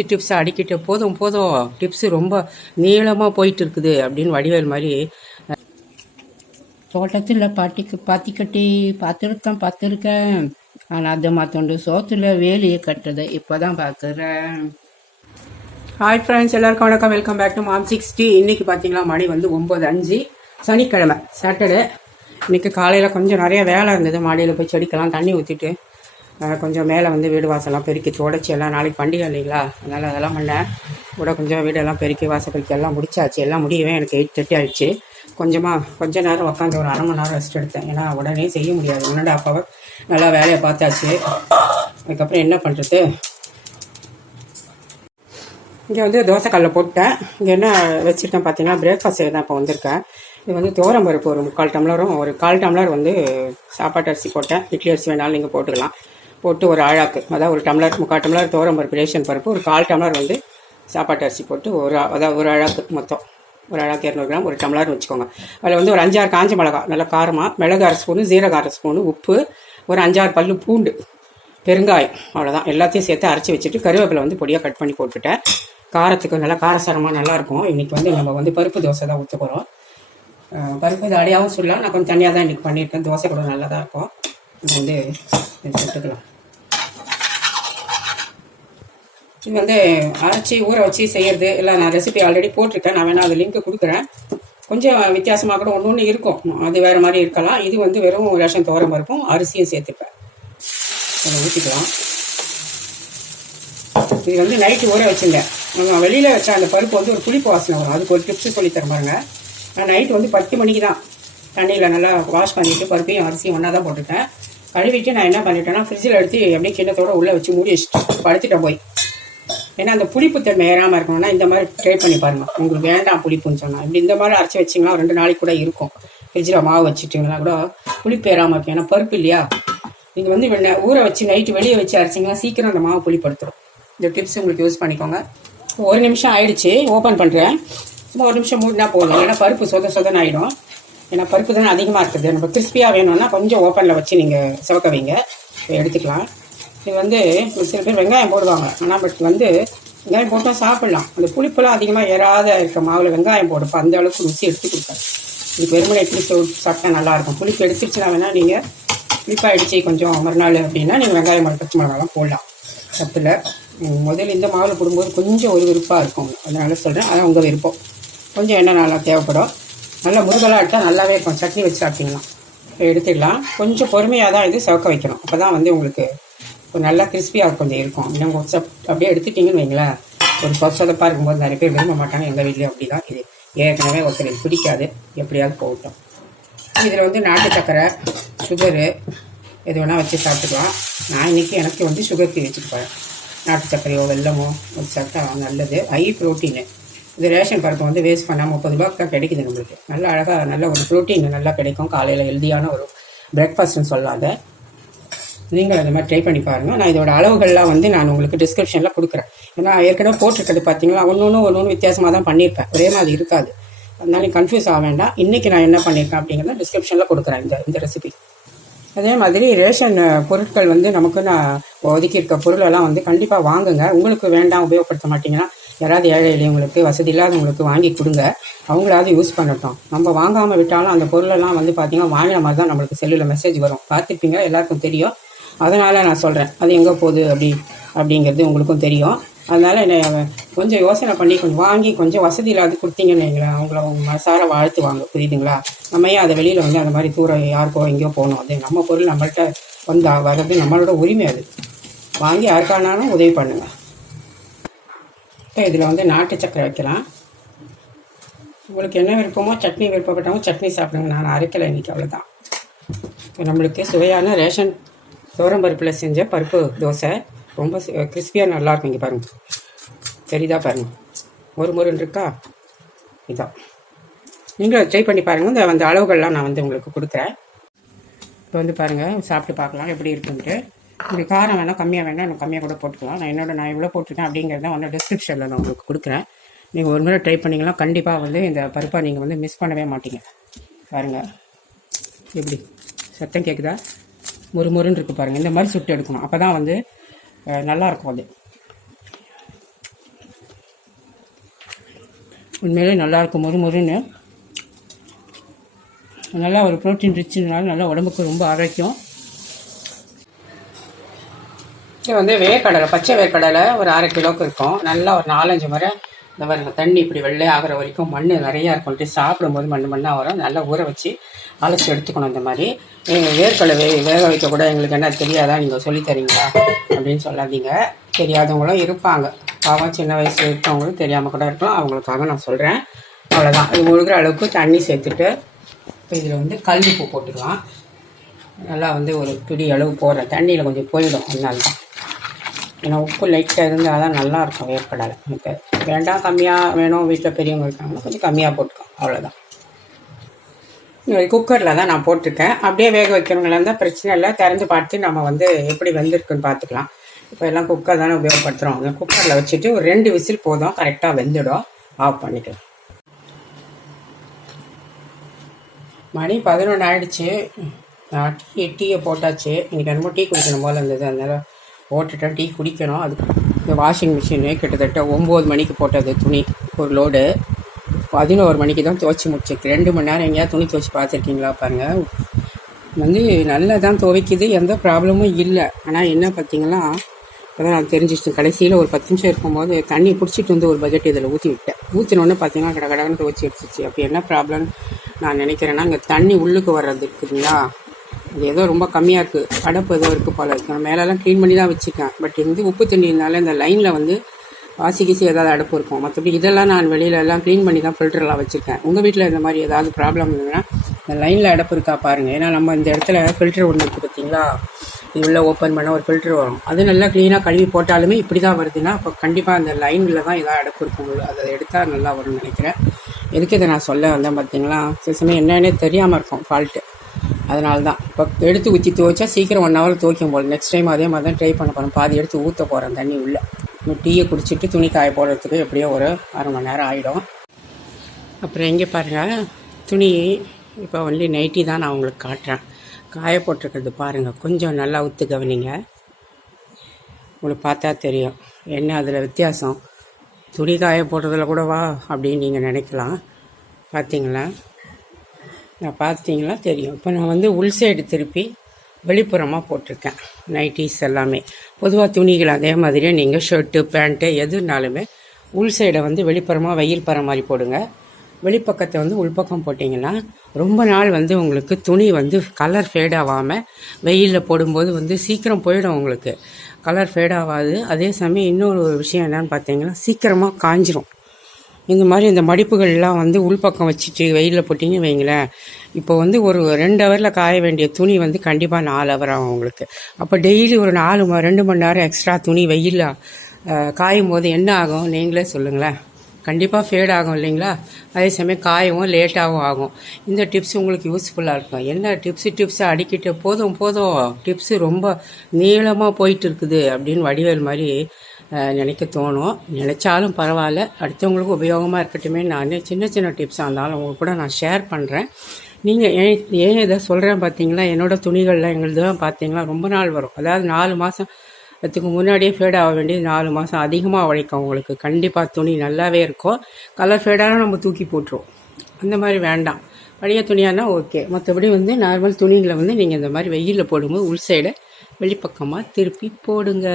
Tips tips அடிக்கிட்டு போதும் போதும் tips ரொம்ப நீளமாக போயிட்டு இருக்குது அப்படின்னு வடிவேல் மாதிரி தோட்டத்தில் பாட்டிக்கு பாத்தி கட்டி பார்த்துருக்கேன் பார்த்துருக்கேன். ஆனால் அதை மாத்தோண்டு சோத்துல வேலியை கட்டுறதை இப்போதான் பார்க்குறேன். ஹாய் ஃப்ரெண்ட்ஸ் எல்லாருக்கும் வணக்கம். Welcome back to mom sixty இன்னைக்கு பார்த்தீங்களா மணி வந்து ஒம்பது அஞ்சு. சனிக்கிழமை சாட்டர்டே இன்னைக்கு காலையில் கொஞ்சம் நிறைய வேலை இருந்தது. மாடியில் போய் செடிக்கெல்லாம் தண்ணி ஊற்றிட்டு கொஞ்சம் மேலே வந்து வீடு வாசலாம் பெருக்கி தொடச்சி எல்லாம் நாளைக்கு பண்டிகை இல்லைங்களா? அதனால் அதெல்லாம் பண்ணேன். கூட கொஞ்சம் வீடெல்லாம் பெருக்கி வாசல் பெருக்கி எல்லாம் முடிச்சாச்சு. எல்லாம் முடியவே எனக்கு எயிட் தேர்ட்டி ஆகிடுச்சு கொஞ்சமாக கொஞ்ச நேரம் உட்காந்து ஒரு அரை மணி நேரம் ரெஸ்ட் எடுத்தேன். ஏன்னா உடனே செய்ய முடியாது. ஒன் அண்ட் நல்லா வேலையை பார்த்தாச்சு. அதுக்கப்புறம் என்ன பண்ணுறது இங்கே வந்து தோசைக்கல்ல போட்டேன். இங்கே என்ன வச்சுருக்கேன் பார்த்தீங்கன்னா பிரேக்ஃபாஸ்ட் தான் இப்போ வந்திருக்கேன். இது வந்து துவரம் பருப்பு ஒரு முக்கால் டம்ளரும் ஒரு கால் டம்ளர் வந்து சாப்பாட்டு அரிசி போட்டேன். இட்லி அரிசி வேணாலும் நீங்கள் போட்டுக்கலாம். போட்டு ஒரு ஆழாக்கு அதாவது ஒரு டம்ளர் முக்கால் டம்ளர் துவரம் பருப்பு ரேஷன் பருப்பு ஒரு கால் டம்ளர் வந்து சாப்பாட்டு அரிசி போட்டு ஒரு அதாவது ஒரு அழாக்கு மொத்தம். ஒரு அழகாக இரநூறு கிராம் ஒரு டம்ளர்னு வச்சுக்கோங்க. அதில் வந்து ஒரு அஞ்சாறு காஞ்ச மிளகா நல்லா காரமாக மிளகு அரை ஸ்பூனு ஜீரக அரை ஸ்பூனு உப்பு ஒரு அஞ்சாறு பல்லு பூண்டு பெருங்காயம் அவ்வளோதான் எல்லாத்தையும் சேர்த்து அரைச்சி வச்சுட்டு கருவேப்பிலை வந்து பொடியாக கட் பண்ணி போட்டுட்டேன். காரத்துக்கு நல்லா காரசாரமாக நல்லாயிருக்கும் இன்றைக்கி வந்து நம்ம வந்து பருப்பு தோசை தான் ஊற்ற போகிறோம் பருப்பு தாடியாகவும் சொல்லலாம். நான் கொஞ்சம் தனியாக தான் இன்றைக்கி பண்ணியிருக்கேன். தோசை கூட நல்லா தான் இருக்கும் வந்து எடுத்துக்கலாம் போட்டுக்கலாம் இது வந்து அரைச்சி ஊற வச்சு செய்கிறது இல்லை நான் ரெசிபி ஆல்ரெடி போட்டிருக்கேன். நான் வேணால் அது லிங்க் கொடுக்குறேன். கொஞ்சம் வித்தியாசமாக கூட ஒன்று ஒன்று இருக்கும். அது வேறு மாதிரி இருக்கலாம். இது வந்து வெறும் ரேஷன் துவரம் இருக்கும் அரிசியும் சேர்த்துப்பேன். அதை ஊற்றிக்கலாம் இது வந்து நைட்டு ஊற வச்சுருந்தேன். நம்ம வெளியில் வச்ச அந்த பருப்பு வந்து ஒரு புளிப்பு வாசனை வரும். அதுக்கு ஒரு டிப்ஸ் சொல்லி தர பாருங்க. நான் நைட்டு வந்து பத்து மணிக்கு தான் தண்ணியில் நல்லா வாஷ் பண்ணிவிட்டு பருப்பையும் அரிசியும் ஒன்றா தான் போட்டுட்டேன் கழுவிட்டு நான் என்ன பண்ணிட்டேன்னா ஃப்ரிட்ஜில் எடுத்து அப்படியே கிண்ணத்தோடு உள்ளே வச்சு மூடி வச்சுட்டு படுத்துட்டேன் போய். ஏன்னா அந்த புளிப்பு தன்மை ஏறாமல் இருக்கணும்னா இந்த மாதிரி ட்ரை பண்ணி பாருங்கள் உங்களுக்கு வேண்டாம் புளிப்புன்னு சொன்னால் இப்படி இந்த மாதிரி அரைச்சி வச்சிங்கன்னா ரெண்டு நாளைக்கு கூட இருக்கும். ஃப்ரிட்ஜில் மாவு வச்சுட்டிங்கன்னா கூட புளிப்பு ஏறாமல் இருக்கும். ஏன்னா பருப்பு இல்லையா? நீங்கள் வந்து ஊற வச்சு நைட்டு வெளியே வச்சு அரைச்சிங்கன்னா சீக்கிரம் அந்த மாவு புளிப்படுத்துடும். இந்த டிப்ஸ் உங்களுக்கு யூஸ் பண்ணிக்கோங்க. ஒரு நிமிஷம் ஆயிடுச்சு. ஓப்பன் பண்ணுறேன் சும்மா ஒரு நிமிஷம் மூடினா போதும். ஏன்னா பருப்பு சொத சொதன் ஆகிடும் ஏன்னா பருப்பு தானே அதிகமாக இருக்குது. நம்ம கிறிஸ்பியாக வேணும்னா கொஞ்சம் ஓப்பனில் வச்சு நீங்கள் சிவக்க வைங்க. எடுத்துக்கலாம். இது வந்து சில பேர் வெங்காயம் போடுவாங்க. ஆனால் பட் வந்து வெங்காயம் போட்டால் சாப்பிட்லாம். அந்த புளிப்பெல்லாம் அதிகமாக ஏறாத இருக்க மாவில் வெங்காயம் போடுப்போம் அந்த அளவுக்கு ருசி எடுத்து கொடுக்காது இதுக்கு வெறுமனை இட்லி சாப்பிட்டா நல்லாயிருக்கும் புளிப்பு எடுத்துருச்சுன்னா வேணால் நீங்கள் புளிப்பாயிடுச்சு கொஞ்சம் மறுநாள் அப்படின்னா நீங்கள் வெங்காயம் பச்சை மிளகாலாம் போடலாம். தப்பில் முதல்ல இந்த மாவில் போடும்போது கொஞ்சம் ஒரு விருப்பாக இருக்கும். அதனால் சொல்கிறேன் அதான் உங்கள் விருப்பம். கொஞ்சம் எண்ணெய் நல்லா தேவைப்படும். நல்லா முருகலாக எடுத்தால் நல்லாவே இருக்கும். சட்னி வச்சு சாப்பிட்டிங்களாம் எடுத்துக்கலாம். கொஞ்சம் பொறுமையாக தான் இது சவக்க வைக்கணும். அப்போ தான் வந்து உங்களுக்கு நல்லா கிறிஸ்பியாக கொஞ்சம் இருக்கும். இன்னும் கொஞ்சம் அப்படியே எடுத்துட்டிங்கன்னு வைங்களேன். ஒரு சொசதப்பாக இருக்கும்போது நிறைய பேர் விரும்ப மாட்டாங்க. எங்கள் வீட்லேயும் அப்படி தான் இது ஏற்கனவே ஒருத்தருக்கு பிடிக்காது. எப்படியாவது போகட்டும். இதில் வந்து நாட்டு சக்கரை சுகரு எது வேணால் வச்சு சாப்பிட்டுக்கலாம். நான் இன்றைக்கி எனக்கு வந்து சுகர் ஃப்ரீ வச்சுட்டு போகிறேன் நாட்டு சர்க்கரையோ வெல்லமோ வச்சு சாப்பிட்டா நல்லது. ஹை ப்ரோட்டீனு இது ரேஷன் பருப்பு வந்து வேஸ்ட் பண்ணால் முப்பது ரூபாய்க்கு தான் கிடைக்குது நம்மளுக்கு. நல்லா அழகாக நல்ல ஒரு ப்ரோட்டீன் நல்லா கிடைக்கும். காலையில் ஹெல்தியான ஒரு பிரேக்ஃபாஸ்ட்னு சொல்லாத. நீங்கள் அந்த மாதிரி ட்ரை பண்ணி பாருங்கள் நான் இதோட அளவுகள்லாம் வந்து நான் உங்களுக்கு டிஸ்கிரிப்ஷனில் கொடுக்குறேன். ஏன்னா ஏற்கனவே போட்டிருக்கிறது பார்த்தீங்களா? ஒன்று ஒன்று ஒன்று ஒன்று வித்தியாசமாக தான் பண்ணியிருப்பேன். ஒரே மாதிரி இருக்காது. அதனால கன்ஃபியூஸ் ஆக வேண்டாம். இன்றைக்கி நான் என்ன பண்ணியிருக்கேன் அப்படிங்கிறத டிஸ்கிரிப்ஷனில் கொடுக்குறேன் இந்த இந்த ரெசிபி அதே மாதிரி ரேஷன் பொருட்கள் வந்து நமக்கு நான் ஒதுக்கியிருக்க பொருளெல்லாம் வந்து கண்டிப்பாக வாங்குங்க. உங்களுக்கு வேண்டாம் உபயோகப்படுத்த மாட்டிங்கன்னா யாராவது ஏழை எளியவங்களுக்கு வசதி இல்லாதவங்களுக்கு வாங்கி கொடுங்க. அவங்களாவது யூஸ் பண்ணட்டும். நம்ம வாங்காமல் விட்டாலும் அந்த பொருளெல்லாம் வந்து பார்த்தீங்கன்னா வாங்கின மாதிரி தான் நம்மளுக்கு செல்லில் மெசேஜ் வரும். பார்த்துருப்பீங்க எல்லாருக்கும் தெரியும். அதனால் நான் சொல்கிறேன் அது எங்கே போகுது அப்படி அப்படிங்கிறது உங்களுக்கும் தெரியும். அதனால் என்ன கொஞ்சம் யோசனை பண்ணி கொஞ்சம் வாங்கி கொஞ்சம் வசதி இல்லாத கொடுத்தீங்கன்னு வைங்களேன் அவங்கள அவங்க மனசார வாழ்த்துவாங்க புரியுதுங்களா? நம்ம ஏன் அதை வெளியில் வந்து அந்த மாதிரி தூரம் யாருக்கோ எங்கேயோ போகணும்? அது நம்ம பொருள் நம்மள்கிட்ட வந்து வர்றது நம்மளோட உரிமை அது. வாங்கி யாருக்கானாலும் உதவி பண்ணுங்கள் இப்போ இதில் வந்து நாட்டு சக்கரை வைக்கலாம். உங்களுக்கு என்ன விருப்பமோ சட்னி விருப்பப்பட்டவங்க சட்னி சாப்பிடுங்க. நான் அரைக்கலை இன்னைக்கு அவ்வளோதான் இப்போ நம்மளுக்கு சுவையான ரேஷன் துவரம் பருப்பில் செஞ்ச பருப்பு தோசை. ரொம்ப கிறிஸ்பியாக நல்லாயிருக்கும் இங்கே பாருங்கள் சரிதான் பாருங்கள் ஒரு முருன்னு இருக்கா? இதான் நீங்களும் ட்ரை பண்ணி பாருங்கள் இந்த அந்த அளவுகள்லாம் நான் வந்து உங்களுக்கு கொடுக்குறேன். இப்போ வந்து பாருங்கள் சாப்பிட்டு பார்க்கலாம். எப்படி இருக்குன்ட்டு. உங்களுக்கு காரம் வேணால் கம்மியாக வேணால் எனக்கு கம்மியாக கூட போட்டுக்கலாம். நான் என்னோட நான் எவ்வளோ போட்டிருக்கேன் அப்படிங்கிறத வந்து டிஸ்கிரிப்ஷனில் நான் உங்களுக்கு கொடுக்குறேன். நீங்கள் ஒரு முறை ட்ரை பண்ணிங்கன்னா கண்டிப்பாக வந்து இந்த பருப்பை நீங்கள் வந்து மிஸ் பண்ணவே மாட்டீங்க. பாருங்கள் எப்படி? சத்தம் கேட்குதா மொறு மொறுன்னு இருக்குது பாருங்கள் இந்த மாதிரி சுட்டு எடுக்கணும். அப்போ தான் வந்து நல்லாயிருக்கும் அது. உண்மையிலே நல்லாயிருக்கும் மொறுமொறுன்னு நல்லா ஒரு ப்ரோட்டீன் ரிச்சுனால நல்லா உடம்புக்கு ரொம்ப ஆரோக்கியம். இது வந்து வேர்க்கடலை பச்சை வேர்க்கடலை ஒரு அரை கிலோவுக்கு இருக்கும். நல்லா ஒரு நாலஞ்சு முறை இந்த மாதிரி தண்ணி இப்படி வெள்ளை ஆகிற வரைக்கும் மண் நிறையா இருக்கும். சாப்பிடும்போது மண் மண்ணாக வரும். நல்லா ஊற வச்சு அலசி எடுத்துக்கணும் இந்த மாதிரி. நீங்கள் வேர்க்கடலை வேக வைக்க கூட எங்களுக்கு என்ன தெரியாதா? நீங்கள் சொல்லித்தரீங்களா அப்படின்னு சொல்லாதீங்க. தெரியாதவங்களும் இருப்பாங்க. பாவம் சின்ன வயசு இருக்கவங்களும் தெரியாமல் கூட இருக்கலாம். அவங்களுக்காக நான் சொல்கிறேன் அவ்வளோதான் இது முழுகிற அளவுக்கு தண்ணி சேர்த்துட்டு இப்போ இதில் வந்து கல்லுப்பு போட்டுக்கலாம். நல்லா வந்து ஒரு பிடி அளவு போடுறேன். தண்ணியில் கொஞ்சம் போயிடும். அதனால தான் ஏன்னா உப்பு லைட்டாக இருந்தால் தான் நல்லாயிருக்கும் வேர்க்கடலை. எனக்கு வேண்டாம் கம்மியாக வேணும் வீட்டில் பெரியவங்க இருக்காங்கன்னா கொஞ்சம் கம்மியாக போட்டுக்கோம் அவ்வளோதான் குக்கரில் தான் நான் போட்டிருக்கேன். அப்படியே வேக வைக்கிறவங்களா இருந்தால் பிரச்சனை இல்லை. திறந்து பார்த்து நம்ம வந்து எப்படி வெந்திருக்குன்னு பார்த்துக்கலாம். இப்போ எல்லாம் குக்கர் தானே உபயோகப்படுத்துகிறோம் அந்த குக்கரில் வச்சுட்டு ஒரு ரெண்டு விசில் போதும் கரெக்டாக வெந்துடும். ஆஃப் பண்ணிக்கலாம். மணி பதினொன்று ஆயிடுச்சு. நான் டீ டீயை போட்டாச்சு. இன்னைக்கு என்னமோ டீ குடிக்கணும் போல் இருந்தது. அதனால் போட்டுட்டேன். டீ குடிக்கணும். அது இந்த வாஷிங் மிஷினு கிட்டத்தட்ட ஒம்பது மணிக்கு போட்டது துணி ஒரு லோடு பதினோரு மணிக்கு தான் துவைச்சி முடிச்சிருக்கு. ரெண்டு மணி நேரம் எங்கேயாவது துணி துவைச்சி பார்த்துருக்கீங்களா பாருங்கள் வந்து நல்லா தான் துவைக்குது எந்த ப்ராப்ளமும் இல்லை. ஆனால் என்ன பார்த்தீங்கன்னா அதான் நான் தெரிஞ்சிச்சு கடைசியில் ஒரு பத்து நிமிஷம் இருக்கும்போது தண்ணி பிடிச்சிட்டு வந்து ஒரு பக்கெட் இதில் ஊற்றி விட்டேன். ஊற்றினோடனே பார்த்தீங்கன்னா கடை கடன்னு துவச்சி எடுத்துச்சு. அப்போ என்ன ப்ராப்ளம் நான் நினைக்கிறேன்னா அங்கே தண்ணி உள்ளுக்கு வர்றது இருக்குதுங்களா? இது ஏதோ ரொம்ப கம்மியாக இருக்குது அடப்பு ஏதோ இருக்குது போல இருக்கு. நான் மேலெல்லாம் க்ளீன் பண்ணி தான் வச்சுருக்கேன். பட் வந்து உப்பு தண்ணினால இந்த லைனில் வந்து வாசி கீசி ஏதாவது அடப்பு இருக்கும். மற்றபடி இதெல்லாம் நான் வெளியில எல்லாம் க்ளீன் பண்ணி தான் ஃபில்டர்லாம் வச்சுருக்கேன். உங்கள் வீட்டில் இந்த மாதிரி ஏதாவது ப்ராப்ளம் இருந்ததுன்னா இந்த லைனில் அடப்பு இருக்கா பாருங்கள் ஏன்னா நம்ம இந்த இடத்துல ஃபில்டர் ஒன்று இருக்குது பார்த்தீங்களா இது ஓப்பன் பண்ண ஒரு ஃபில்டர் வரும். அது நல்லா க்ளீனாக கழுவி போட்டாலுமே இப்படி தான் வருதுன்னா அப்போ கண்டிப்பாக அந்த லைனில் தான் ஏதாவது அடப்பு இருக்கும் அதை எடுத்தால் நல்லா வரும்னு நினைக்கிறேன். எதுக்கு இதை நான் சொல்ல வந்தேன் பார்த்தீங்களா சில சமயம் என்னன்னே தெரியாமல் இருக்கும் ஃபால்ட்டு அதனால தான் இப்போ எடுத்து ஊற்றி துவைச்சா சீக்கிரம் ஒன் ஹவர் துவைக்கும் போல். நெக்ஸ்ட் டைம் அதே மாதிரி தான் ட்ரை பண்ண போகிறோம் பாதி எடுத்து ஊற்ற போகிறேன் தண்ணி உள்ளே. இன்னும் டீயை குடிச்சிட்டு துணி காய போடுறதுக்கு எப்படியோ ஒரு அரை மணி நேரம் ஆகிடும் அப்புறம் எங்கே பாருங்கள் துணி இப்போ ஒன்லி நைட்டி தான் நான் உங்களுக்கு காட்டுறேன். காய போட்டிருக்கிறது பாருங்கள் கொஞ்சம் நல்லா ஊற்று கவனிங்க. உங்களுக்கு பார்த்தா தெரியும். என்ன அதில் வித்தியாசம்? துணி காய போடுறதுல கூட வா அப்படின்னு நீங்கள் நினைக்கலாம். பார்த்தீங்களா நான் பார்த்தீங்களா? தெரியும். இப்போ நான் வந்து உள் சைடு திருப்பி வெளிப்புறமாக போட்டிருக்கேன். நைட்டிஸ் எல்லாமே. பொதுவாக துணிகள் அதே மாதிரியே நீங்கள் ஷர்ட்டு பேண்ட்டு எதுனாலுமே உள் சைடை வந்து வெளிப்புறமாக வெயில் பர மாதிரி போடுங்க. வெளிப்பக்கத்தை வந்து உள்பக்கம் போட்டிங்கன்னா ரொம்ப நாள் வந்து உங்களுக்கு துணி வந்து கலர் ஃபேட் ஆகாமல் வெயிலில் போடும்போது வந்து சீக்கிரம் போயிடும் உங்களுக்கு. கலர் ஃபேட் ஆகாது. அதே சமயம் இன்னொரு விஷயம் என்னன்னு பார்த்தீங்கன்னா சீக்கிரமாக காஞ்சிரும். இந்த மாதிரி இந்த மடிப்புகள்லாம் வந்து உள்பக்கம் வச்சுட்டு வெயிலில் போட்டிங்க வைங்களேன். இப்போ வந்து ஒரு ரெண்டு ஹவரில் காய வேண்டிய துணி வந்து கண்டிப்பாக நாலு ஹவர் ஆகும் உங்களுக்கு. அப்போ டெய்லி ஒரு நாலு ம ரெண்டு மணி நேரம் எக்ஸ்ட்ரா துணி வெயிலில் காயும் போது என்ன ஆகும்? நீங்களே சொல்லுங்களேன். கண்டிப்பாக ஃபேட் ஆகும் இல்லைங்களா? அதே சமயம் காயவும் லேட்டாகவும் ஆகும். இந்த டிப்ஸ் உங்களுக்கு யூஸ்ஃபுல்லாக இருக்கும். என்ன டிப்ஸு டிப்ஸை அடிக்கிட்டு போதும் போதும். டிப்ஸு ரொம்ப நீளமாக போயிட்டு இருக்குது அப்படின்னு வடிவேல் மாதிரி நினைக்க தோணும். நினச்சாலும் பரவாயில்ல. அடுத்தவங்களுக்கு உபயோகமாக இருக்கட்டுமே. நான் சின்ன சின்ன டிப்ஸாக இருந்தாலும் அவங்க கூட நான் ஷேர் பண்ணுறேன் நீங்கள் ஏன் ஏன் இதை சொல்கிறேன் பார்த்தீங்களா என்னோடய துணிகளில் எங்களுது தான் பார்த்தீங்களா ரொம்ப நாள் வரும். அதாவது நாலு மாதம் அதுக்கு முன்னாடியே ஃபேட் ஆக வேண்டியது நாலு மாதம் அதிகமாக உழைக்கும் உங்களுக்கு. கண்டிப்பாக துணி நல்லாவே இருக்கும். கலர் ஃபேடாக நம்ம தூக்கி போட்டுருவோம். அந்த மாதிரி வேண்டாம். பழைய துணியானா ஓகே மற்றபடி வந்து நார்மல் துணிகளை வந்து நீங்கள் இந்த மாதிரி வெயிலில் போடும்போது உள் சைடை வெளிப்பக்கமாக திருப்பி போடுங்க.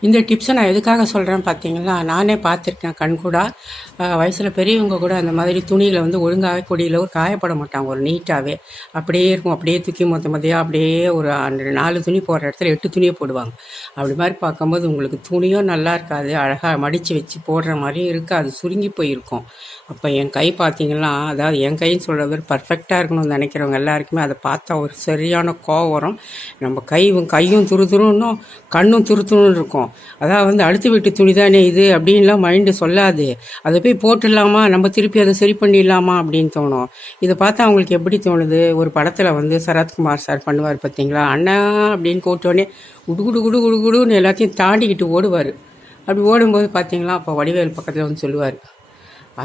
இந்த டிப்ஸை நான் எதுக்காக சொல்கிறேன் பார்த்தீங்களா நானே பார்த்துருக்கேன் கண்கூடா வயசில் பெரியவங்க கூட அந்த மாதிரி துணியில் வந்து ஒழுங்காகவே கொடியில் ஒரு காயப்பட மாட்டாங்க. ஒரு நீட்டாகவே அப்படியே இருக்கும். அப்படியே தூக்கி மொத்த மொத்தையாக அப்படியே ஒரு நாலு துணி போடுற இடத்துல எட்டு துணியை போடுவாங்க. அப்படி மாதிரி பார்க்கும்போது உங்களுக்கு துணியும் நல்லா இருக்காது. அழகாக மடித்து வச்சு போடுற மாதிரியும் இருக்காது. சுருங்கி போயிருக்கும். அப்போ என் கை பார்த்தீங்கன்னா அதாவது என் கைன்னு சொல்கிறது பர்ஃபெக்டாக இருக்கணும்னு நினைக்கிறவங்க எல்லாருக்குமே அதை பார்த்தா ஒரு சரியான கோவம் நம்ம கை கையும் துரு கண்ணும் துரு இருக்கும். இருக்கும் அதாவது வந்து அடுத்து வீட்டு துணி தானே இது அப்படின்லாம் மைண்டு சொல்லாது. அதை போய் போட்டுடலாமா? நம்ம திருப்பி அதை சரி பண்ணிடலாமா அப்படின்னு தோணும். இதை பார்த்தா அவங்களுக்கு எப்படி தோணுது? ஒரு படத்தில் வந்து சரத்குமார் சார் பண்ணுவார் பார்த்தீங்களா? அண்ணா அப்படின்னு கூட்டோடனே குடு குடு குடு குடு குடுன்னு எல்லாத்தையும் தாண்டிக்கிட்டு ஓடுவார். அப்படி ஓடும்போது பார்த்தீங்களா? அப்போ வடிவேல் பக்கத்தில் வந்து சொல்லுவார்.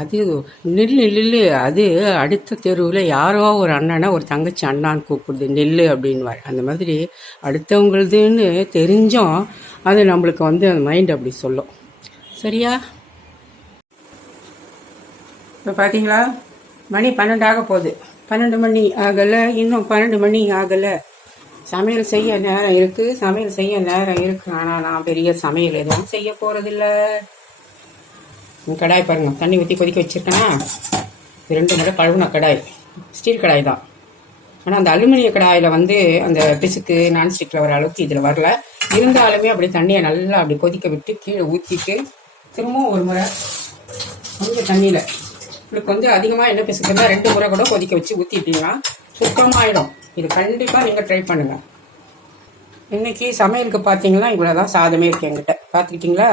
அது நெல் நெல் அது அடுத்த தெருவில் யாரோ ஒரு அண்ணனை ஒரு தங்கச்சி அண்ணான்னு கூப்பிடுது. நெல் அப்படின்வார் அந்த மாதிரி அடுத்தவங்களுதுன்னு தெரிஞ்சும் அது நம்மளுக்கு வந்து அந்த மைண்ட் அப்படி சொல்லும். சரியா? இப்போ பார்த்தீங்களா மணி பன்னெண்டு ஆக போகுது. பன்னெண்டு மணி ஆகலை. இன்னும் பன்னெண்டு மணி ஆகலை. சமையல் செய்ய நேரம் இருக்குது சமையல் செய்ய நேரம் இருக்குது ஆனால் நான் பெரிய சமையல் எதுவும் செய்ய போகிறதில்ல கடாய் பாருங்க. தண்ணி ஊற்றி கொதிக்க வச்சுருக்கேன்னா இது ரெண்டு முறை கழுவுன கடாய். ஸ்டீல் கடாய் தான். ஆனால் அந்த அலுமினிய கடாயில் வந்து அந்த பிசுக்கு நான்ஸ்டிக்கில் வர அளவுக்கு இதில் வரல. இருந்தாலுமே அப்படி தண்ணியை நல்லா அப்படி கொதிக்க விட்டு கீழே ஊற்றிட்டு திரும்பவும் ஒரு முறை கொஞ்சம் தண்ணியில். உங்களுக்கு வந்து அதிகமாக என்ன பிசுக்குன்னா ரெண்டு முறை கூட கொதிக்க வச்சு ஊற்றிட்டீங்கன்னா சுத்தமாயிடும். இது கண்டிப்பாக நீங்கள் ட்ரை பண்ணுங்கள் இன்றைக்கி சமையலுக்கு பார்த்தீங்கன்னா இவ்வளோ தான் சாதமே இருக்கு என்கிட்ட. பார்த்துக்கிட்டிங்களா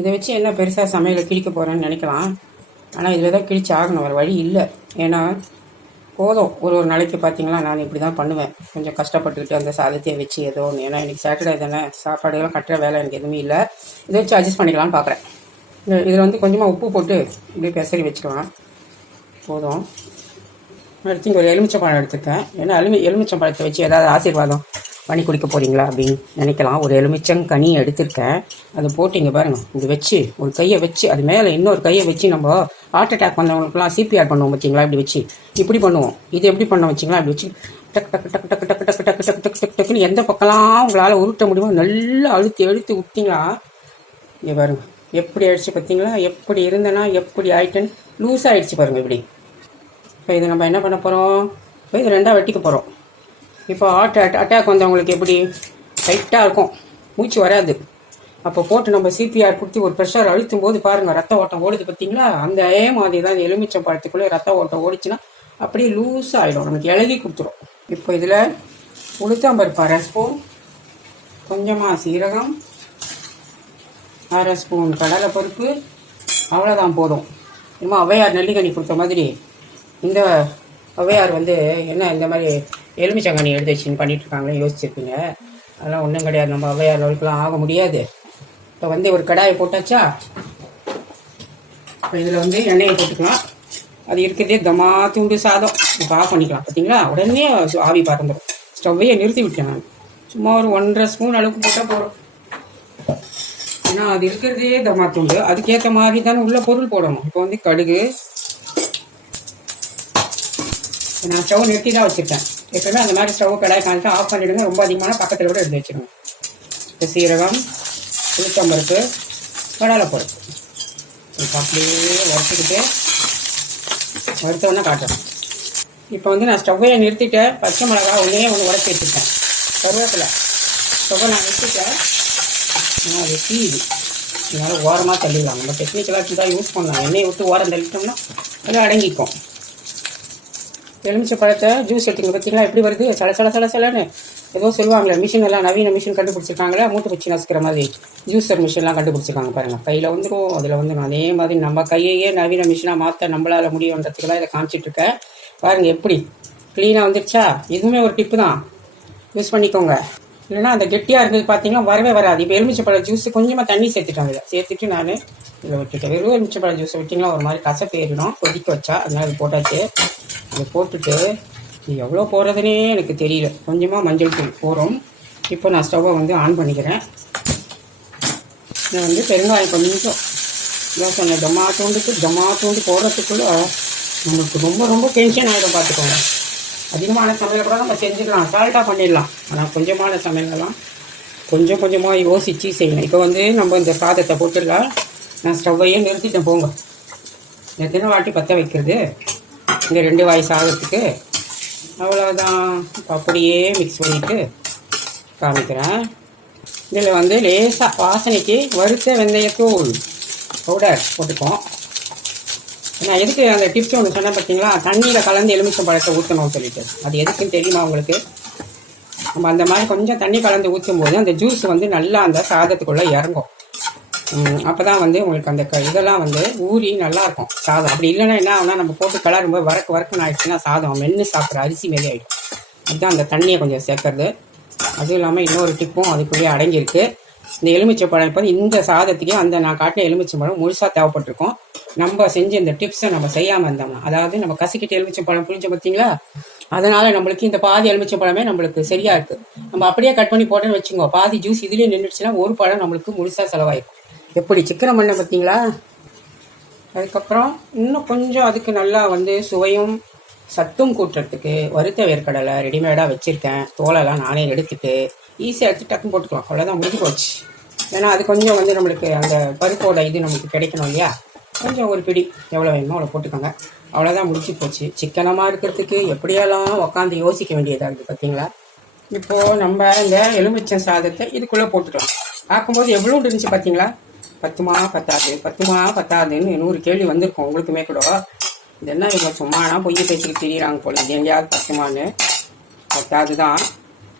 இதை வச்சு என்ன பெருசாக சமையலை கிழிக்க போகிறேன்னு நினைக்கலாம். ஆனால் இதில் தான் கிழிச்சு ஆகணும் ஒரு வழி இல்லை. ஏன்னா போதும். ஒரு ஒரு நாளைக்கு பார்த்தீங்களா நான் இப்படி தான் பண்ணுவேன். கொஞ்சம் கஷ்டப்பட்டுக்கிட்டு அந்த சாதத்தையே வச்சு ஏதோ ஒன்று ஏன்னா இன்றைக்கி சாட்டர்டே தானே. சாப்பாடுலாம் கட்டுற வேலை எனக்கு எதுவுமே இல்லை. இதை வச்சு அட்ஜஸ்ட் பண்ணிக்கலாம்னு பார்க்குறேன் இதில் வந்து கொஞ்சமாக உப்பு போட்டு இப்படியே பெசரி வச்சுக்கலாம். போதும். அடுத்து இங்கே ஒரு எலுமிச்சம்பழம் எடுத்துருக்கேன். ஏன்னா எலுமி எலுமிச்சம்பழத்தை வச்சு ஏதாவது ஆசீர்வாதம். பண்ணி குடிக்க போகிறீங்களா அப்படின்னு நினைக்கலாம் ஒரு எலுமிச்சங்கனி எடுத்திருக்கேன் அதை போட்டிங்க பாருங்கள் பாருங்க இது வச்சு ஒரு கையை வச்சு அது மேலே இன்னொரு கையை வச்சு நம்ம ஹார்ட் அட்டாக் வந்தவங்களுக்குலாம் சிபிஆர் பண்ணுவோம் பார்த்தீங்களா இப்படி வச்சு இப்படி பண்ணுவோம் இது எப்படி பண்ண வச்சிங்களா இப்படி வச்சு டக்கு டக்கு டக்கு டக்கு டக்கு டக்கு டக்கு டக்கு டக்கு டக்கு டக்குன்னு எந்த பக்கம்லாம் உங்களால் உருட்ட முடியுமோ நல்லா அழுத்தி அழுத்தி விட்டிங்களா இங்கே பாருங்கள் எப்படி ஆயிடுச்சு பார்த்தீங்களா எப்படி இருந்தேன்னா எப்படி ஆயிட்டேன்னு லூஸ் ஆயிடுச்சு பாருங்கள் இப்படி இப்போ இதை நம்ம என்ன பண்ண போகிறோம் இப்போ இது ரெண்டாக வெட்டிக்க போகிறோம் இப்போ ஹார்ட் அட்டாக் வந்தவங்களுக்கு எப்படி? டைட்டாக இருக்கும். மூச்சு வராது. அப்போ போட்டு நம்ம சிபிஆர் கொடுத்து ஒரு ப்ரெஷர் அழுத்தும் போது பாருங்கள் ரத்த ஓட்டம் ஓடுது பார்த்தீங்களா? அந்த அதே மாதிரி தான் எலுமிச்சம் பழத்துக்குள்ளே ரத்த ஓட்டம் ஓடிச்சுன்னா அப்படியே லூஸ் ஆகிடும் நமக்கு எழுதி கொடுத்துரும். இப்போ இதில் உளுத்தம்பருப்பு அரை ஸ்பூன் கொஞ்சமாக சீரகம் அரை ஸ்பூன் கடலைப்பருப்பு அவ்வளோதான் போதும். இன்னும் ஔவையார் நெல்லிக்கனி கொடுத்த மாதிரி இந்த ஔவையார் வந்து என்ன இந்த மாதிரி எலுமிச்சங்கனி எடுத்து வச்சுன்னு பண்ணிட்டுருக்காங்களே யோசிச்சிருப்பீங்க அதெல்லாம் ஒன்றும் கிடையாது. நம்ம ஔவையார் அளவுக்குலாம் ஆக முடியாது. இப்போ வந்து ஒரு கடாயை போட்டாச்சா? இப்போ இதில் வந்து எண்ணெயை போட்டுக்கலாம். அது இருக்கிறதே தமா தூண்டு சாதம். இப்போ ஆஃப் பண்ணிக்கலாம் பார்த்தீங்களா உடனே ஆவி பறந்துடும் ஸ்டவ்வையை நிறுத்தி விட்டேன் நான். சும்மா ஒரு ஒன்றரை ஸ்பூன் அளவுக்கு போட்டால் போகிறோம் ஏன்னா அது இருக்கிறதே தமா தூண்டு அதுக்கேற்ற மாதிரி தானே உள்ள பொருள் போடணும். இப்போ வந்து கடுகு. நான் ஸ்டவ் நிறுத்தி தான் வச்சுருக்கேன். எப்பவுமே அந்த மாதிரி ஸ்டவ் கடாய் காணிட்டு ஆஃப் பண்ணிடுங்க. ரொம்ப அதிகமான பக்கத்தில் கூட எடுத்து வச்சிருங்க. இப்போ சீரகம் உளுத்தம்பருப்பு கடலைப்பருப்பு இப்போ அப்படியே வறுத்துக்கிட்டு வறுத்தவொன்னே காட்டுறேன் இப்போ வந்து நான் ஸ்டவ்வையை நிறுத்திட்டேன். பச்சை மிளகா ஒன்றே ஒன்று உடச்சி வச்சுருக்கேன் கருவேப்பிலை. ஸ்டவ்வை நான் நிறுத்திட்டேன். நான் அது தீயுது இதனால் ஓரமாக தள்ளிடலாம். நம்ம டெக்னிக்கலாக தான் யூஸ் பண்ணலாம். எண்ணெயை விட்டு ஓரம் தள்ளிட்டோம்னா அது அடங்கிக்கும். எலுமிச்சை பழத்தை ஜூஸ் எடுத்துங்க பார்த்தீங்களா எப்படி வருது? சல சல சல சலன்னு ஏதோ சொல்லுவாங்களே மிஷின் எல்லாம் நவீன மிஷின் கண்டுபிடிச்சிருக்காங்களே மூட்டை பிடிச்சி நசுக்கிற மாதிரி. ஜூஸர் மிஷின்லாம் கண்டுபிடிச்சிருக்காங்க பாருங்கள் கையில் வந்துடும் அதில் வந்துடும் அதே மாதிரி நம்ம கையையே நவீன மிஷினாக மாற்ற நம்மளால் முடியுன்றதுக்கெல்லாம் இதை காமிச்சிட்ருக்கேன் பாருங்கள் எப்படி. க்ளீனாக வந்துருச்சா? இதுவுமே ஒரு டிப்பு தான். யூஸ் பண்ணிக்கோங்க. இல்லைன்னா அந்த கெட்டியாக இருந்தது பார்த்தீங்கன்னா வரவே வராது. இப்போ எலுமிச்சப்பழ ஜூஸ் கொஞ்சமாக தண்ணி சேர்த்துட்டேன் அதில். சேர்த்துட்டு நான் இதை விட்டுட்டேன். வெறும் எலுமிச்சப்பழ ஜூஸ் விட்டிங்கன்னா ஒரு மாதிரி கசப்பேறிடும் கொதிக்க வச்சா அதனால் அது போட்டாச்சு. அதை போட்டுட்டு இது எவ்வளோ போடுறதுனே எனக்கு தெரியல. கொஞ்சமாக மஞ்சள் தூள் போகிறோம் இப்போ நான் ஸ்டவ்வை வந்து ஆன் பண்ணிக்கிறேன். நான் வந்து பெருங்காயம் கொஞ்சம் இதான் சொன்னேன் டொமா தூண்டுக்கு டொமா தூண்டு போடுறதுக்குள்ள நம்மளுக்கு ரொம்ப ரொம்ப டென்ஷன் ஆகிடும் பார்த்துக்கோங்க அதிகமான சமையலை கூட நம்ம செஞ்சுக்கலாம். சால்ட்டாக பண்ணிடலாம். ஆனால் கொஞ்சமான சமையலெல்லாம் கொஞ்சம் கொஞ்சமாக யோசித்து செய்யணும். இப்போ வந்து நம்ம இந்த சாதத்தை போட்டுடலாம் நான் ஸ்டவ்வையே நிறுத்திட்டேன். போங்க. எத்தனை வாட்டி பற்ற வைக்கிறது? இந்த ரெண்டு வாய் சாதத்துக்கு. அவ்வளோதான் அப்படியே மிக்ஸ் பண்ணிவிட்டு காமிக்கிறேன். இதில் வந்து லேசாக வாசனைக்கு வறுத்த வெந்தயத்தூள் பவுடர் போட்டுப்போம். நான் எதுக்கு அந்த டிப்ஸ் ஒன்று சொன்னேன் பார்த்தீங்களா தண்ணியில் கலந்து எலுமிச்சம் பழத்தை ஊற்றணும்னு சொல்லிட்டு. அது எதுக்குன்னு தெரியுமா உங்களுக்கு? நம்ம அந்த மாதிரி கொஞ்சம் தண்ணி கலந்து ஊற்றும் போது அந்த ஜூஸ் வந்து நல்லா அந்த சாதத்துக்குள்ளே இறங்கும். அப்போ தான் வந்து உங்களுக்கு அந்த க இதெல்லாம் வந்து ஊறி நல்லாயிருக்கும் சாதம். அப்படி இல்லைன்னா என்ன ஆகுனா நம்ம போட்டு கலரும் போது வரக்கு வரக்குன்னு ஆயிடுச்சுன்னா சாதம் மென்று சாப்பிட்ற அரிசி மாரி ஆகிடும் அதுதான் அந்த தண்ணியை கொஞ்சம் சேர்க்கறது. அதுவும் இல்லாமல் இன்னொரு டிப்பும் அதுக்குள்ளேயே அடங்கியிருக்கு. இந்த எலுமிச்சை பழம் இப்போ இந்த சாதத்துக்கே அந்த நான் காட்டின எலுமிச்சை பழம் முழுசாக தேவைப்பட்டிருக்கும். நம்ம செஞ்ச இந்த டிப்ஸை நம்ம செய்யாமல் இருந்தோம்னா அதாவது நம்ம கசிக்கிட்டு எலுமிச்சை பழம் புளிஞ்ச பார்த்தீங்களா அதனால நம்மளுக்கு இந்த பாதி எலுமிச்சை பழமே நம்மளுக்கு சரியா இருக்கு. நம்ம அப்படியே கட் பண்ணி போட்டோன்னு வச்சுக்கோ பாதி ஜூஸ் இதுலேயே நின்றுச்சுன்னா ஒரு பழம் நம்மளுக்கு முழுசாக செலவாயிருக்கும் எப்படி சிக்கனம் பண்ண பார்த்தீங்களா அதுக்கப்புறம் இன்னும் கொஞ்சம் அதுக்கு நல்லா வந்து சுவையும் சத்தும் கூட்டுறதுக்கு வறுத்த வேர்க்கடலை ரெடிமேடாக வச்சுருக்கேன். தோலெல்லாம் நானே எடுத்துட்டு ஈஸியாக எடுத்து டக்குன்னு போட்டுக்கலாம். அவ்வளோதான் முடிஞ்சு போச்சு. ஏன்னா அது கொஞ்சம் வந்து நம்மளுக்கு அந்த பருப்போட இது நமக்கு கிடைக்கணும் இல்லையா? கொஞ்சம் ஒரு பிடி எவ்வளோ வேணுமோ அவ்வளோ போட்டுக்கோங்க. அவ்வளோதான் முடிச்சு போச்சு. சிக்கனமாக இருக்கிறதுக்கு எப்படியெல்லாம் உட்காந்து யோசிக்க வேண்டியதாக இருக்குது பார்த்தீங்களா இப்போது நம்ம இந்த எலுமிச்சம் சாதத்தை இதுக்குள்ளே போட்டுக்கலாம். பார்க்கும்போது எவ்வளோ இருந்துச்சு பார்த்தீங்களா பத்துமா பத்தாது பத்துமா பத்தாதுன்னு நூறு கேள்வி வந்திருக்கும். உங்களுக்குமே கூட. இது என்ன இவங்க சும்மானா பொய் பேசிக்கிட்டு திரியிறாங்க போல. இது எங்கேயாவது பத்துமான்னு பத்தாது தான்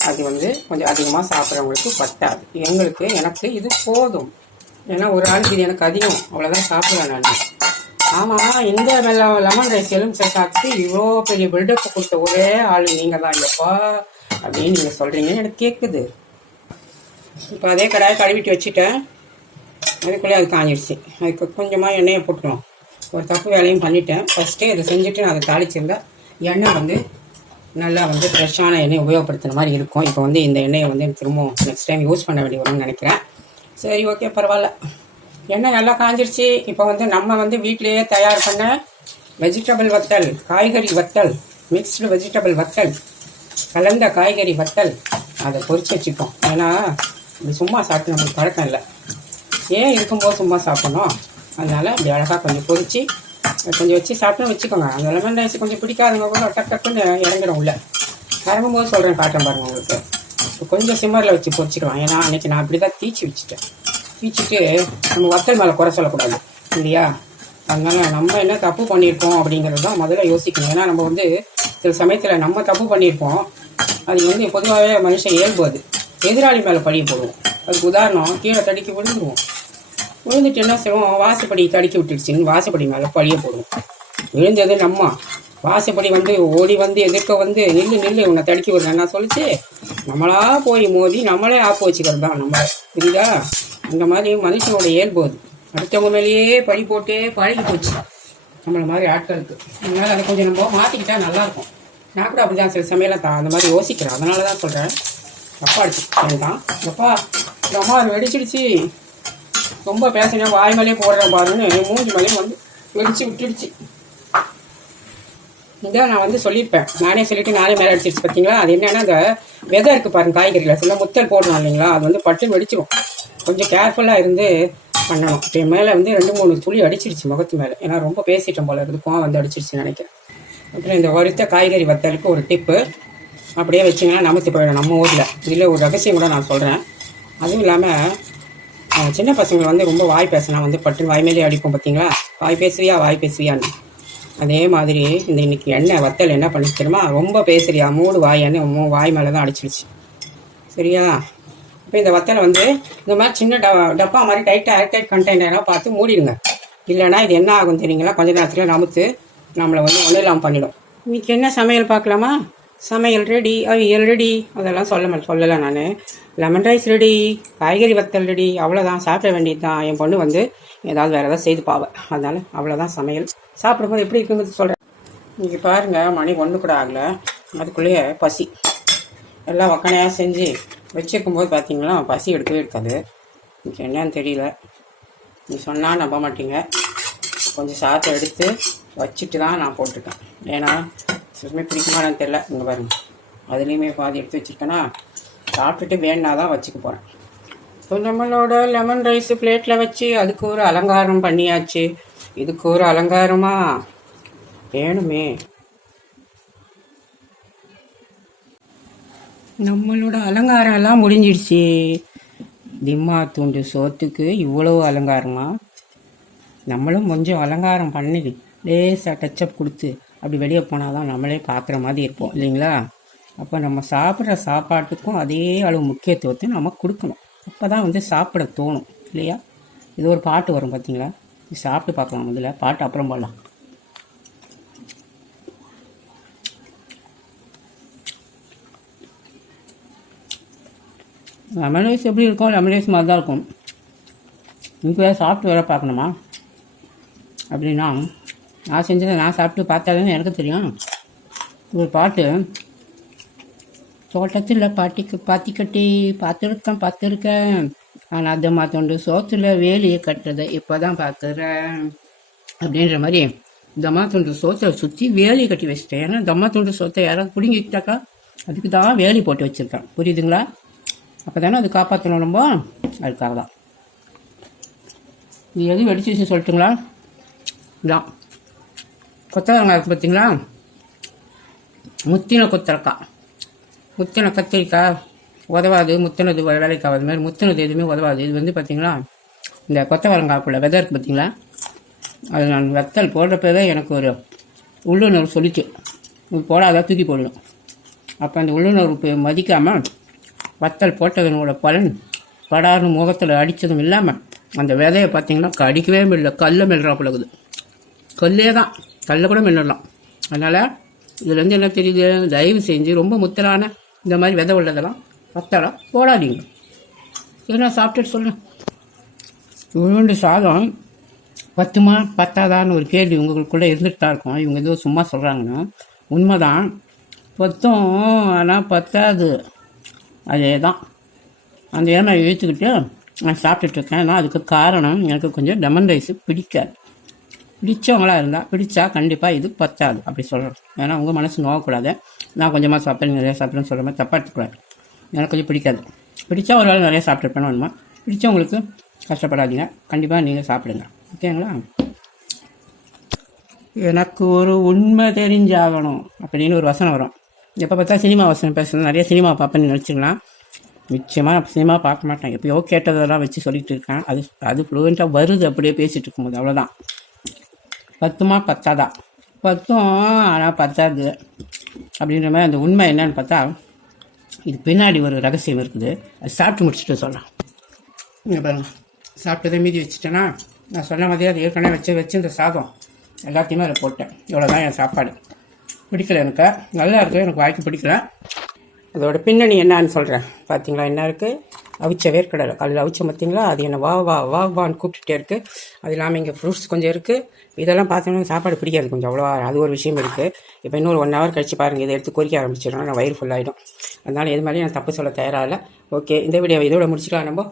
அது வந்து கொஞ்சம் அதிகமாக சாப்பிட்றவங்களுக்கு பத்தாது எங்களுக்கு எனக்கு இது போதும். ஏன்னா ஒரு ஆளுக்கு இது எனக்கு அதிகம். அவ்வளோதான் சாப்பிடுவேன் நான். ஆமாம் இந்த வெள்ள லெமன் ரைஸ் எலுமிச்சை சாப்பிட்டு இவ்வளோ பெரிய பில்டப் கொடுத்த ஒரே ஆள் நீங்கள் தான் இல்லைப்பா அப்படின்னு நீங்கள் சொல்கிறீங்கன்னு எனக்கு கேட்குது இப்போ அதே கடாயை கழுவிட்டு வச்சுட்டேன். அதுக்குள்ளே அது காஞ்சிடுச்சு அதுக்கு கொஞ்சமாக எண்ணெயை போட்டுக்கலாம் ஒரு தப்பு வேலையும் பண்ணிட்டேன். ஃபஸ்ட்டே இதை செஞ்சுட்டு நான் அதை தாளிச்சிருந்தேன் எண்ணெய் வந்து நல்லா வந்து ஃப்ரெஷ்ஷான எண்ணெய் உபயோகப்படுத்துன மாதிரி இருக்கும். இப்போ வந்து இந்த எண்ணெயை வந்து திரும்பவும் நெக்ஸ்ட் டைம் யூஸ் பண்ண வேண்டி வரும்னு நினைக்கிறேன். சரி ஓகே பரவாயில்ல. எண்ணெய் நல்லா காஞ்சிருச்சு. இப்போ வந்து நம்ம வந்து வீட்டிலேயே தயார் பண்ண வெஜிடபிள் வத்தல் காய்கறி வத்தல் மிக்ஸ்டு வெஜிடபிள் வத்தல் கலந்த காய்கறி வத்தல் அதை பொறிச்சு வச்சுப்போம். ஏன்னா இது சும்மா சாப்பிட்டு நம்மளுக்கு பழக்கம் இல்லை. ஏன் இருக்கும்போது சும்மா சாப்பிடணும்? அதனால் இப்படி அழகாக கொஞ்சம் பொறிச்சு கொஞ்சம் வச்சு சாப்பிட்டு வச்சுக்கோங்க. அந்த லெமன் ரைஸ் கொஞ்சம் பிடிக்காதவங்க கூட டக் டக்குன்னு இறங்கிடும் உள்ள. இறங்கும் போது சொல்கிறேன் காட்டுறேன் பாருங்கள் உங்களுக்கு கொஞ்சம் சிம்மரில் வச்சு பொறிச்சிக்கலாம். ஏன்னா அன்றைக்கி நான் அப்படி தான் தீச்சு வச்சுட்டேன். தீச்சிட்டு நம்ம வத்தல் மேலே குறை சொல்லக்கூடாது. இல்லையா? அதனால் நம்ம என்ன தப்பு பண்ணியிருக்கோம் அப்படிங்கிறது தான் முதல்ல யோசிக்கணும். ஏன்னா நம்ம வந்து சில சமயத்தில் நம்ம தப்பு பண்ணியிருப்போம். அது வந்து பொதுவாகவே மனுஷன் இயல்பு அது. எதிராளி மேலே பழிய போடுவோம். அதுக்கு உதாரணம் கீழே தடுக்கி விழுந்துருவோம். விழுந்துட்டு என்ன செய்வோம்? வாசப்படி தடுக்கி விட்டுடுச்சின்னு வாசப்படி மேலே பழிய போடுவோம் விழுந்தது நம்ம. வாசப்படி வந்து ஓடி வந்து எதிர்க்க வந்து நில்லு நில்லு உன்னை தடுக்கி விடுறேன்னா சொல்லிச்சு நம்மளா போய் மோதி நம்மளே ஆப்பு வச்சுக்கிறது தான் நம்ம? புரியுதா? அந்த மாதிரி மனுஷனோட இயல்பு அது. அடுத்தவங்க மேலேயே பழி போட்டே பழகி போச்சு. நம்மளை மாதிரி ஆட்களுக்கு அதனால அதை கொஞ்சம் நம்ம மாற்றிக்கிட்டா நல்லாயிருக்கும். நான் கூட அப்படிதான் சில சமையலாம் தான் அந்த மாதிரி யோசிக்கிறேன். அதனால தான் சொல்கிறேன் அப்பா அடிச்சு தான் அப்பா அம்மா அது வெடிச்சிடுச்சு ரொம்ப பேசினா வாய் மேலே போடுறேன் பாருன்னு மூஞ்சி மலையும் வந்து வெடிச்சு விட்டுடுச்சு. இதான் நான் வந்து சொல்லியிருப்பேன். நானே சொல்லிட்டு நானே மேலே அடிச்சிருச்சு பார்த்தீங்களா? அது என்னன்னா அந்த விதை இருக்குது பாருங்க காய்கறியில். சொல்ல முத்தல் போடணும் இல்லைங்களா? அது வந்து பட்டு வெடிச்சிடும் கொஞ்சம் கேர்ஃபுல்லாக இருந்து பண்ணணும். இப்போ மேலே வந்து ரெண்டு மூணு துளி அடிச்சிருச்சு முகத்து மேலே. ஏன்னா ரொம்ப பேசிட்டேன் போல இருக்கும் வந்து அடிச்சிருச்சுன்னு நினைக்கிறேன். அப்புறம் இந்த வறுத்த காய்கறி வத்தலுக்கு ஒரு டிப்பு அப்படியே வச்சிங்கன்னா நமத்து போயிடும் நம்ம ஊரில். இதில் ஒரு ரகசியம் கூட நான் சொல்கிறேன் அதுவும் இல்லாமல் சின்ன பசங்க வந்து ரொம்ப வாய் பேசினா வந்து பட்டு வாய் மேலே அடிப்போம் பார்த்தீங்களா வாய் பேசுவியா வாய் பேசுவியான்னு. அதே மாதிரி இந்த இன்னைக்கு எண்ணெய் வத்தல் என்ன பண்ணிச்சிருமா தெரியுமா? ரொம்ப பேசுறியா? மூடு வாய் எண்ணெய் வாய் மேலே தான் அடிச்சிருச்சு. சரியா? இப்போ இந்த வத்தலை வந்து இந்த மாதிரி சின்ன ட டப்பா மாதிரி டைட்டாக ஏர்டைட் கண்டெய்னராக பார்த்து மூடிடுங்க. இல்லைன்னா இது என்ன ஆகும் தெரியுங்களா? கொஞ்ச நேரத்தில் நமுத்து நம்மளை வந்து ஒன்றும் இல்லாமல் பண்ணிடும். இன்னைக்கு என்ன சமையல் பார்க்கலாமா? சமையல் ரெடி அவியல் ரெடி அதெல்லாம் சொல்ல மாட்டேன் சொல்லலை நான். லெமன் ரைஸ் ரெடி காய்கறி வத்தல் ரெடி அவ்வளோதான் சாப்பிட வேண்டியது தான் என் பொண்ணு வந்து ஏதாவது வேறு ஏதாவது செய்து பாவ. அதனால் அவ்வளோதான் சமையல். சாப்பிடும்போது எப்படி இருக்குங்கிறது சொல்கிறேன் இன்றைக்கி பாருங்கள் மணி ஒன்று கூட ஆகலை. அதுக்குள்ளேயே பசி. எல்லாம் ஒக்கனையாக செஞ்சு வச்சுருக்கும்போது பார்த்தீங்களா பசி எடுக்கவே இருக்காது எனக்கு என்னன்னு தெரியல. நீ சொன்னால் நம்ப மாட்டீங்க. கொஞ்சம் சாத்தை எடுத்து வச்சுட்டு தான் நான் போட்டிருக்கேன். ஏன்னா சிலமே பிடிக்குமானு தெரில இங்கே பாருங்க. அதுலேயுமே பாதி எடுத்து வச்சுருக்கேன்னா சாப்பிட்டுட்டு வேணா தான் வச்சுக்க போகிறேன் ஸோ நம்மளோட லெமன் ரைஸ் பிளேட்டில் வச்சு அதுக்கு ஒரு அலங்காரம் பண்ணியாச்சு. இதுக்கு ஒரு அலங்காரமா? வேணுமே. நம்மளோட அலங்காரம் எல்லாம் முடிஞ்சிடுச்சு. திம்மா தூண்டு சோத்துக்கு இவ்வளோ அலங்காரமா? நம்மளும் கொஞ்சம் அலங்காரம் பண்ணி லேசாக டச்சப் கொடுத்து அப்படி வெளியே போனால் தான் நம்மளே பார்க்குற மாதிரி இருப்போம் இல்லைங்களா? அப்போ நம்ம சாப்பிட்ற சாப்பாட்டுக்கும் அதே அளவு முக்கியத்துவத்தை நம்ம கொடுக்கணும். அப்போ தான் வந்து சாப்பிட தோணும் இல்லையா? இது ஒரு பாட்டு வரும் பார்த்தீங்களா இது சாப்பிட்டு பார்க்கலாம் முதல்ல. பாட்டு அப்புறம் போடலாம். லெமன் ரைஸ் எப்படி இருக்கும்? லெமன் ரைஸ் மாதிரி தான் இருக்கும் இன்னைக்கு வேறு சாப்பிட்டு வேறு பார்க்கணுமா? அப்படின்னா நான் செஞ்சதை நான் சாப்பிட்டு பார்த்தாலே எனக்கு தெரியும். ஒரு பாட்டு. தோட்டத்தில் பாட்டிக்கு பாத்தி கட்டி பார்த்துருக்கேன் பார்த்துருக்கேன். ஆனால் அதை மாத்தோண்டு சோத்துல வேலியை கட்டுறதை இப்போ தான் பார்க்குறேன். அப்படின்ற மாதிரி தம்மா துண்டு சோத்தை சுற்றி வேலி கட்டி வச்சுட்டேன். ஏன்னா தம்மா துண்டு சோத்தை யாராவது பிடுங்கிட்டாக்கா அதுக்கு தான் வேலி போட்டு வச்சுருக்கேன். புரியுதுங்களா? அப்போ தானே அது காப்பாற்றணும் நம்ம? அதுக்காக தான் இது எது வெடிச்சிச்சு சொல்லட்டுங்களா? இதான். கொத்தவரங்காய் இருக்குது பார்த்தீங்களா முத்தின கொத்தரக்காய் முத்தின கத்திரிக்காய் உதவாது முத்தினது வேலைக்காக அது மாதிரி முத்தினது எதுவுமே உதவாது. இது வந்து பார்த்தீங்களா இந்த கொத்தவரங்காய்க்குள்ள விதை இருக்குது பார்த்தீங்களா அது நான் வெத்தல் போடுறப்பவே எனக்கு ஒரு உள்ளுணர்வு சொல்லிச்சு. இது போடாத தூக்கி போடணும். அப்போ அந்த உள்ளுணர்வு மதிக்காமல் வத்தல் போட்டதனோட பலன் படார்னு முகத்தில் அடித்ததும் இல்லாமல் அந்த விதையை பார்த்தீங்கன்னா கடிக்கவே இல்லை கல்லை மெல்றாப்புலகுது கல்லே தான். கல்லை கூட மின்னலாம் அதனால் இதுலேருந்து என்ன தெரியுது? தயவு செஞ்சு ரொம்ப முத்தலான இந்த மாதிரி விதை உள்ளதெல்லாம் வத்தலாம் போடாதீங்க. சரி சாப்பிட்டுட்டு சொல்லுங்கள் உருண்டு சாதம் பத்துமா பத்தாதான்னு ஒரு கேள்வி உங்களுக்குள்ளே இருந்துகிட்டு தான் இருக்கும். இவங்க ஏதோ சும்மா சொல்கிறாங்கன்னா உண்மைதான். பத்தும் ஆனால் பத்தாது. அதே தான் அந்த ஏமா இழுத்துக்கிட்டு நான் சாப்பிட்டுட்டு இருக்கேன். ஆனால் அதுக்கு காரணம் எனக்கு கொஞ்சம் லெமன் ரைஸ் பிடிக்காது. பிடிச்சவங்களா இருந்தால் பிடிச்சா கண்டிப்பாக இது பத்தாது. அப்படி சொல்கிறோம் ஏன்னா உங்கள் மனசு நோக்கக்கூடாது நான் கொஞ்சமாக சாப்பிட்றேன் நிறையா சாப்பிட்றேன்னு சொல்கிற மாதிரி தப்பாக எடுத்துக்கூடாது எனக்கு கொஞ்சம் பிடிக்காது. பிடிச்சா ஒரு வேளை நிறையா சாப்பிட்ருப்பேன் வேணுமா? பிடிச்சவங்களுக்கு கஷ்டப்படாதீங்க. கண்டிப்பாக நீங்கள் சாப்பிடுங்க. ஓகேங்களா? எனக்கு ஒரு உண்மை தெரிஞ்சாகணும் அப்படின்னு ஒரு வசனம் வரும். எப்போ பார்த்தா சினிமா வசனம் பேசுகிறது நிறைய சினிமா பார்ப்பேன்னு நினச்சிக்கலாம் நிச்சயமாக நான் சினிமா பார்க்க மாட்டேன். எப்பயோ கேட்டதெல்லாம் வச்சு சொல்லிகிட்டு இருக்கேன். அது அது ஃப்ளூவெண்ட்டாக வருது அப்படியே பேசிகிட்டு இருக்கும்போது. அவ்வளோதான் பத்துமா பத்தாதா? பத்தும் ஆனால் பத்தாது. அப்படின்ற மாதிரி அந்த உண்மை என்னன்னு பார்த்தா இது பின்னாடி ஒரு ரகசியம் இருக்குது. அது சாப்பிட்டு முடிச்சுட்டு சொல்லலாம். இங்கே பாருங்க. சாப்பிட்டதை மீதி வச்சுட்டேன்னா நான் சொன்ன மாதிரி அது ஏற்கனவே வச்சு வச்சு இந்த சாதம் எல்லாத்தையுமே அதில் போட்டேன். இவ்வளோதான் என் சாப்பாடு. பிடிக்கல எனக்கு. நல்லா இருக்குது எனக்கு வாய்க்கு பிடிக்கல. அதோட பின்னணி என்னன்னு சொல்கிறேன் பார்த்தீங்களா என்ன இருக்குது அவிச்ச வேர்க்கடலை. காலையில் அவிச்ச பார்த்தீங்களா அது என்ன வா வா வா வான்னு கூப்பிட்டுட்டே இருக்குது அது இல்லாமல் இங்கே ஃப்ரூட்ஸ் கொஞ்சம் இருக்குது இதெல்லாம் பார்த்தோம்னா சாப்பாடு பிடிக்காது கொஞ்சம் அவ்வளோவா. அது ஒரு விஷயம் இருக்குது இப்போ இன்னொரு ஒன் ஹவர் கழிச்சு பாருங்கள் இதை எடுத்து கொறிக்க ஆரம்பிச்சிடணும் நான் வயிறு ஃபுல்லாகிடும் அதனால் எது மாதிரி நான் தப்பு சொல்ல தயாராக இல்லை. ஓகே இந்த வீடியோ இதோட முடிச்சுக்கலாம் நம்ம.